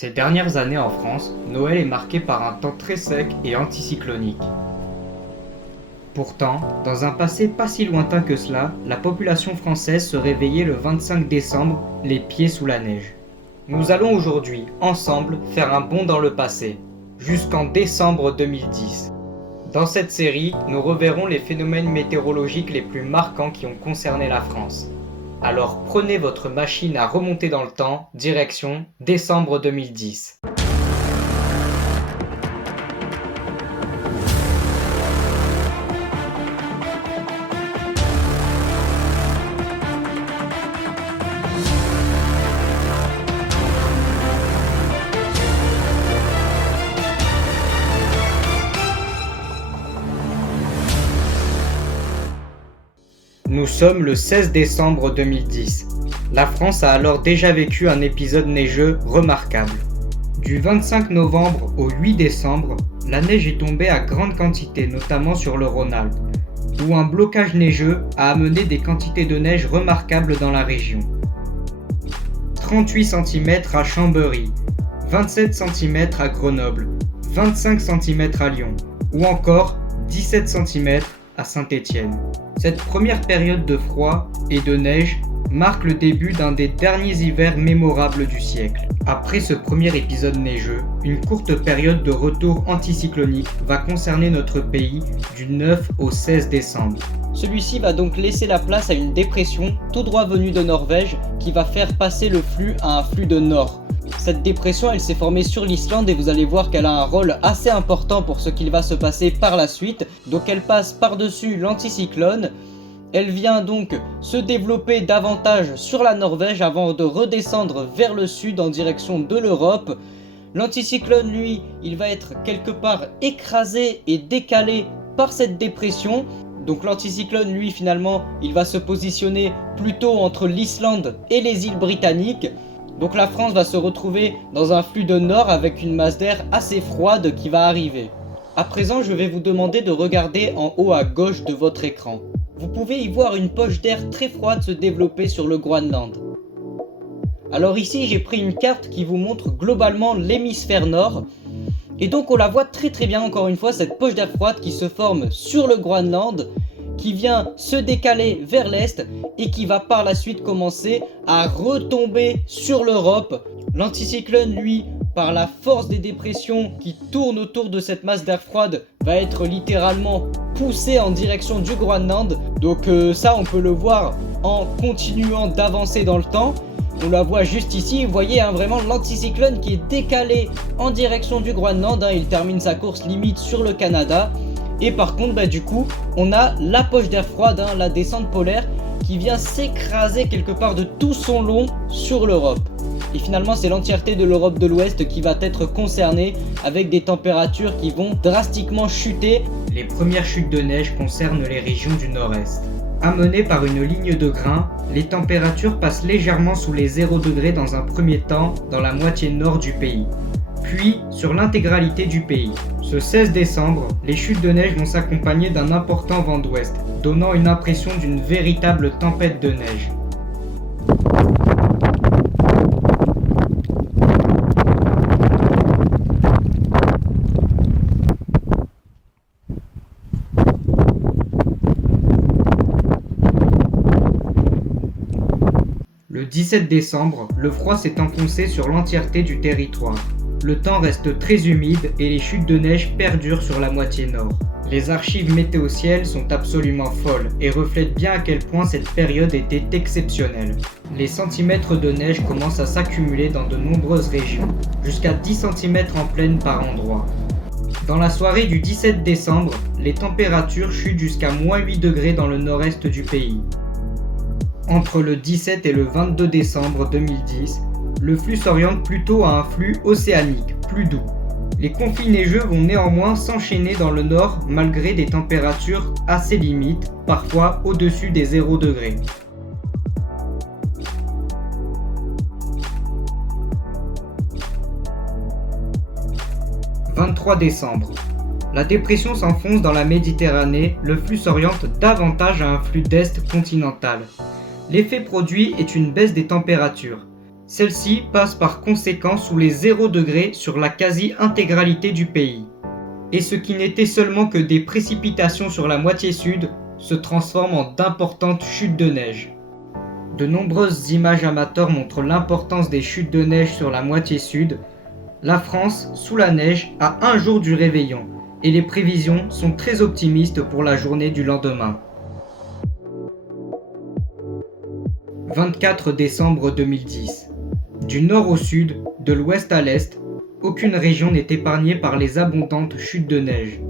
Ces dernières années en France, Noël est marqué par un temps très sec et anticyclonique. Pourtant, dans un passé pas si lointain que cela, la population française se réveillait le 25 décembre, les pieds sous la neige. Nous allons aujourd'hui, ensemble, faire un bond dans le passé, jusqu'en décembre 2010. Dans cette série, nous reverrons les phénomènes météorologiques les plus marquants qui ont concerné la France. Alors prenez votre machine à remonter dans le temps, direction décembre 2010. Nous sommes le 16 décembre 2010. La France a alors déjà vécu un épisode neigeux remarquable. Du 25 novembre au 8 décembre, la neige est tombée à grande quantité, notamment sur le Rhône-Alpes, où un blocage neigeux a amené des quantités de neige remarquables dans la région. 38 cm à Chambéry, 27 cm à Grenoble, 25 cm à Lyon, ou encore 17 cm à Saint-Étienne. Cette première période de froid et de neige marque le début d'un des derniers hivers mémorables du siècle. Après ce premier épisode neigeux, une courte période de retour anticyclonique va concerner notre pays du 9 au 16 décembre. Celui-ci va donc laisser la place à une dépression tout droit venue de Norvège qui va faire passer le flux à un flux de nord. Cette dépression, elle s'est formée sur l'Islande et vous allez voir qu'elle a un rôle assez important pour ce qu'il va se passer par la suite. Donc elle passe par-dessus l'anticyclone. Elle vient donc se développer davantage sur la Norvège avant de redescendre vers le sud en direction de l'Europe. L'anticyclone, lui, il va être quelque part écrasé et décalé par cette dépression. Donc l'anticyclone, lui, finalement, il va se positionner plutôt entre l'Islande et les îles britanniques. Donc la France va se retrouver dans un flux de nord avec une masse d'air assez froide qui va arriver. À présent, je vais vous demander de regarder en haut à gauche de votre écran. Vous pouvez y voir une poche d'air très froide se développer sur le Groenland. Alors ici, j'ai pris une carte qui vous montre globalement l'hémisphère nord. Et donc on la voit très bien encore une fois, cette poche d'air froide qui se forme sur le Groenland, qui vient se décaler vers l'est et qui va par la suite commencer à retomber sur l'Europe. L'anticyclone, lui, par la force des dépressions qui tournent autour de cette masse d'air froide, va être littéralement poussé en direction du Groenland. Donc ça, on peut le voir en continuant d'avancer dans le temps. On la voit juste ici, vous voyez vraiment l'anticyclone qui est décalé en direction du Groenland. Il termine sa course limite sur le Canada. Et par contre, du coup, on a la poche d'air froide, la descente polaire, qui vient s'écraser quelque part de tout son long sur l'Europe. Et finalement, c'est l'entièreté de l'Europe de l'Ouest qui va être concernée avec des températures qui vont drastiquement chuter. Les premières chutes de neige concernent les régions du nord-est. Amenées par une ligne de grains, les températures passent légèrement sous les 0 degrés dans un premier temps dans la moitié nord du pays, puis sur l'intégralité du pays. Ce 16 décembre, les chutes de neige vont s'accompagner d'un important vent d'ouest, donnant une impression d'une véritable tempête de neige. Le 17 décembre, le froid s'est enfoncé sur l'entièreté du territoire. Le temps reste très humide et les chutes de neige perdurent sur la moitié nord. Les archives météo-ciel sont absolument folles et reflètent bien à quel point cette période était exceptionnelle. Les centimètres de neige commencent à s'accumuler dans de nombreuses régions, jusqu'à 10 cm en pleine par endroit. Dans la soirée du 17 décembre, les températures chutent jusqu'à -8 degrés dans le nord-est du pays. Entre le 17 et le 22 décembre 2010, le flux s'oriente plutôt à un flux océanique, plus doux. Les conflits neigeux vont néanmoins s'enchaîner dans le nord malgré des températures assez limites, parfois au-dessus des 0 degrés. « 23 décembre. La dépression s'enfonce dans la Méditerranée, le flux s'oriente davantage à un flux d'est continental. L'effet produit est une baisse des températures. Celle-ci passe par conséquent sous les 0 degrés sur la quasi-intégralité du pays. Et ce qui n'était seulement que des précipitations sur la moitié sud se transforme en d'importantes chutes de neige. De nombreuses images amateurs montrent l'importance des chutes de neige sur la moitié sud. La France, sous la neige, à un jour du réveillon, et les prévisions sont très optimistes pour la journée du lendemain. 24 décembre 2010. Du nord au sud, de l'ouest à l'est, aucune région n'est épargnée par les abondantes chutes de neige.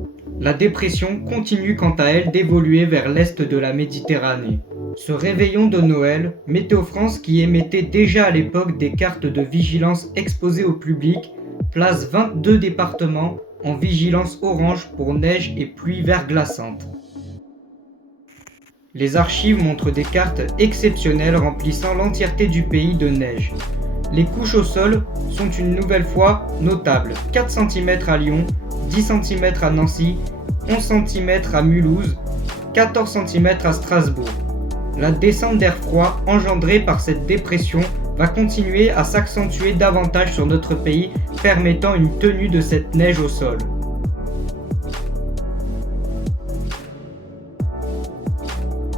La dépression continue quant à elle d'évoluer vers l'est de la Méditerranée. Ce réveillon de Noël, Météo France, qui émettait déjà à l'époque des cartes de vigilance exposées au public, place 22 départements en vigilance orange pour neige et pluie verglaçante. Les archives montrent des cartes exceptionnelles remplissant l'entièreté du pays de neige. Les couches au sol sont une nouvelle fois notables. 4 cm à Lyon, 10 cm à Nancy, 11 cm à Mulhouse, 14 cm à Strasbourg. La descente d'air froid engendrée par cette dépression va continuer à s'accentuer davantage sur notre pays, permettant une tenue de cette neige au sol.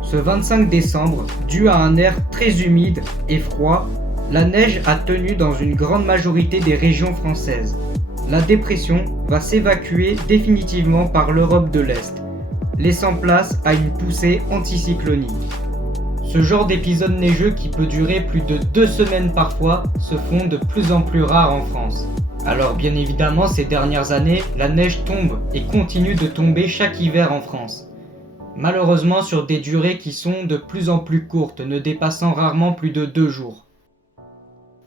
Ce 25 décembre, dû à un air très humide et froid, la neige a tenu dans une grande majorité des régions françaises. La dépression va s'évacuer définitivement par l'Europe de l'Est, laissant place à une poussée anticyclonique. Ce genre d'épisode neigeux qui peut durer plus de 2 semaines parfois se font de plus en plus rares en France. Alors bien évidemment, ces dernières années, la neige tombe et continue de tomber chaque hiver en France. Malheureusement sur des durées qui sont de plus en plus courtes, ne dépassant rarement plus de 2 jours.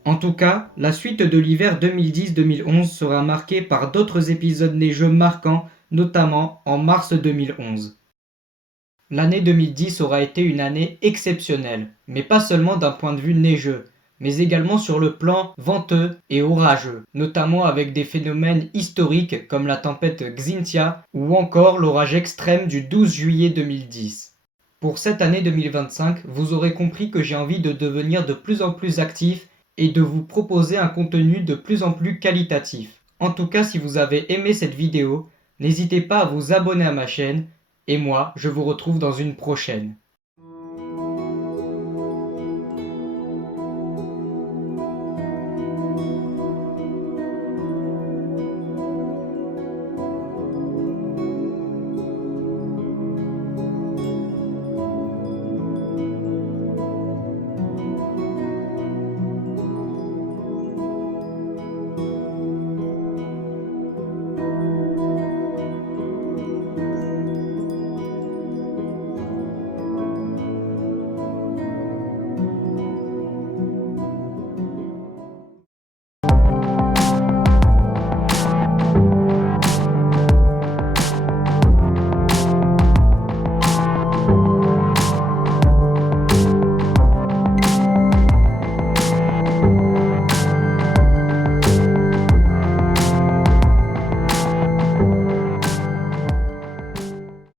En tout cas, la suite de l'hiver 2010-2011 sera marquée par d'autres épisodes neigeux marquants, notamment en mars 2011. L'année 2010 aura été une année exceptionnelle, mais pas seulement d'un point de vue neigeux, mais également sur le plan venteux et orageux, notamment avec des phénomènes historiques comme la tempête Xynthia ou encore l'orage extrême du 12 juillet 2010. Pour cette année 2025, vous aurez compris que j'ai envie de devenir de plus en plus actif et de vous proposer un contenu de plus en plus qualitatif. En tout cas, si vous avez aimé cette vidéo, n'hésitez pas à vous abonner à ma chaîne, et moi, je vous retrouve dans une prochaine.